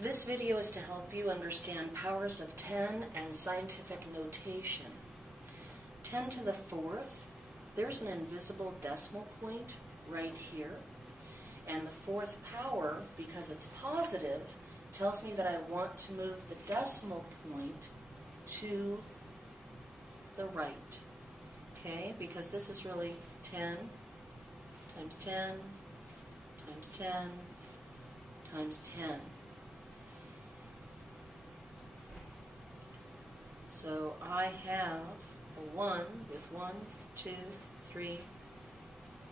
This video is to help you understand powers of 10 and scientific notation. 10 to the 4th, there's an invisible decimal point right here. And the 4th power, because it's positive, tells me that I want to move the decimal point to the right. Okay, because this is really 10 times 10 times 10 times 10. So I have a 1 with 1, 2, 3,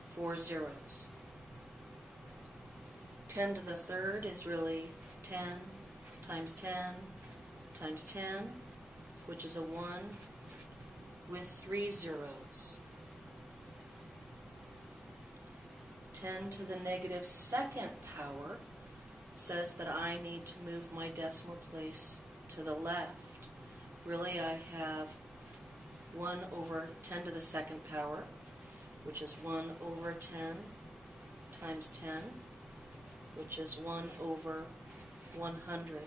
4 zeros. 10 to the 3rd is really 10 times 10 times 10, which is a 1 with 3 zeros. 10 to the negative 2nd power says that I need to move my decimal place to the left. Really, I have 1 over 10 to the 2nd power, which is 1 over 10 times 10, which is 1 over 100.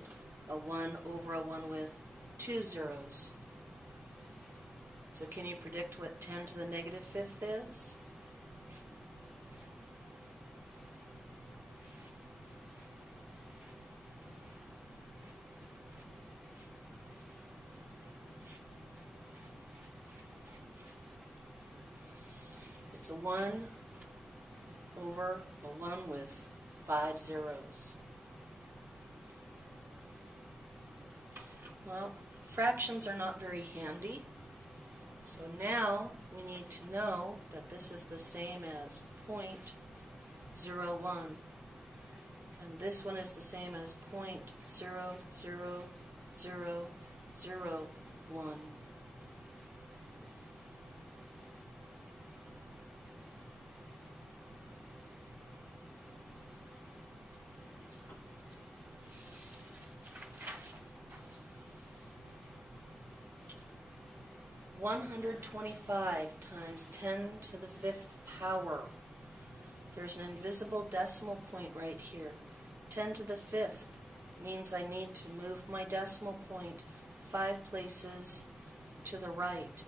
A 1 over a 1 with 2 zeros. So can you predict what 10 to the negative 5th is? It's a 1 over a 1 with 5 zeros. Well, fractions are not very handy, so now we need to know that this is the same as 0.01, and this one is the same as 0.00001. $125 times 10 to the 5th power. There's an invisible decimal point right here. 10 to the 5th means I need to move my decimal point 5 places to the right.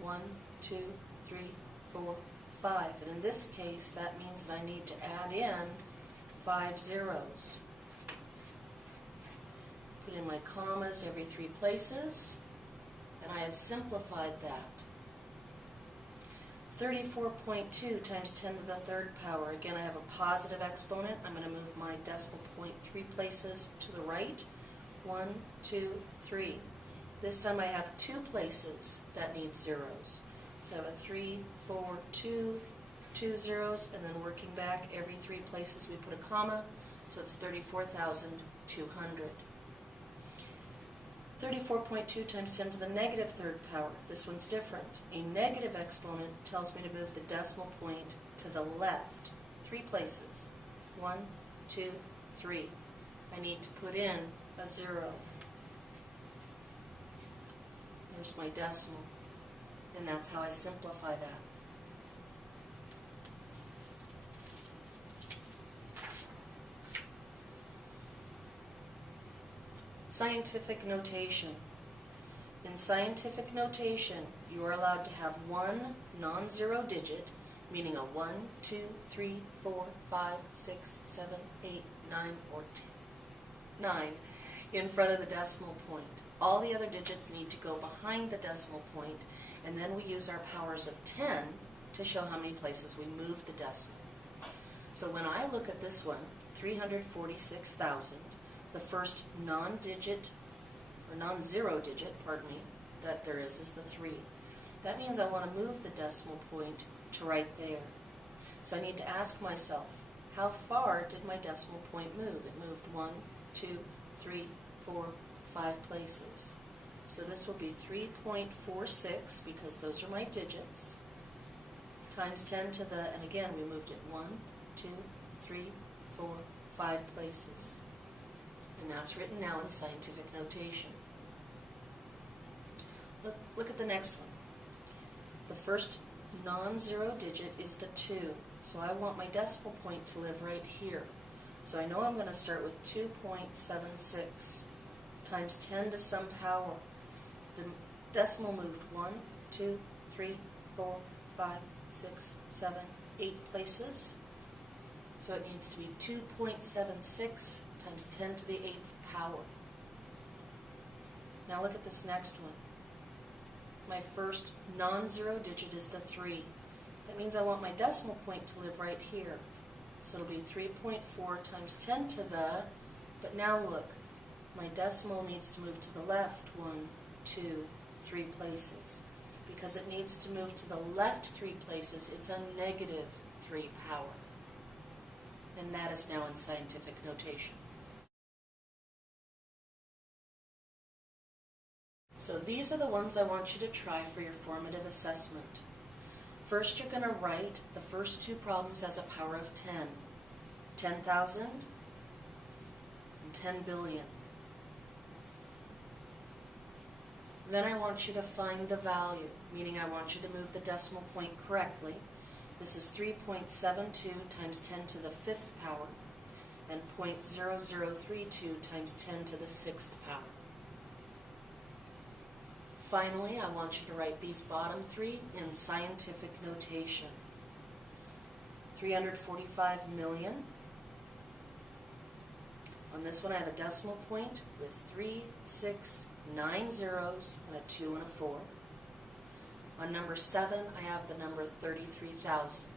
1, 2, 3, 4, 5. And in this case, that means that I need to add in 5 zeros. Put in my commas every 3 places. And I have simplified that. 34.2 times 10 to the 3rd power. Again, I have a positive exponent. I'm going to move my decimal point 3 places to the right. 1, 2, 3. This time I have 2 places that need zeros. So I have a 3, 4, 2, 2 zeros, and then working back every 3 places we put a comma. So it's 34,200. 34.2 times 10 to the negative 3rd power. This one's different. A negative exponent tells me to move the decimal point to the left. 3 places. 1, 2, 3. I need to put in a 0. There's my decimal. And that's how I simplify that. Scientific notation. In scientific notation, you are allowed to have one non-zero digit, meaning a 1, 2, 3, 4, 5, 6, 7, 8, 9, or 10, 9 in front of the decimal point. All the other digits need to go behind the decimal point, and then we use our powers of 10 to show how many places we move the decimal. So when I look at this one, 346,000, the first non-digit, or non-zero digit, pardon me, that there is the 3. That means I want to move the decimal point to right there. So I need to ask myself, how far did my decimal point move? It moved 1, 2, 3, 4, 5 places. So this will be 3.46, because those are my digits, times 10 to the, and again we moved it 1, 2, 3, 4, 5 places. And that's written now in scientific notation. Look at the next one. The first non-zero digit is the 2. So I want my decimal point to live right here. So I know I'm going to start with 2.76 times 10 to some power. The decimal moved 1, 2, 3, 4, 5, 6, 7, 8 places. So it needs to be 2.76 times 10 to the 8th power. Now look at this next one. My first non-zero digit is the 3. That means I want my decimal point to live right here. So it'll be 3.4 times 10 to the, but now look, my decimal needs to move to the left 1, 2, 3 places. Because it needs to move to the left 3 places, it's a negative 3 power. And that is now in scientific notation. So these are the ones I want you to try for your formative assessment. First, you're going to write the first 2 problems as a power of 10. 10,000 and 10 billion. Then I want you to find the value, meaning I want you to move the decimal point correctly. This is 3.72 times 10 to the 5th power and 0.0032 times 10 to the 6th power. Finally, I want you to write these bottom 3 in scientific notation. 345 million. On this one I have a decimal point with 3, 6, 9 zeros and a 2 and a 4. On number 7 I have the number 33,000.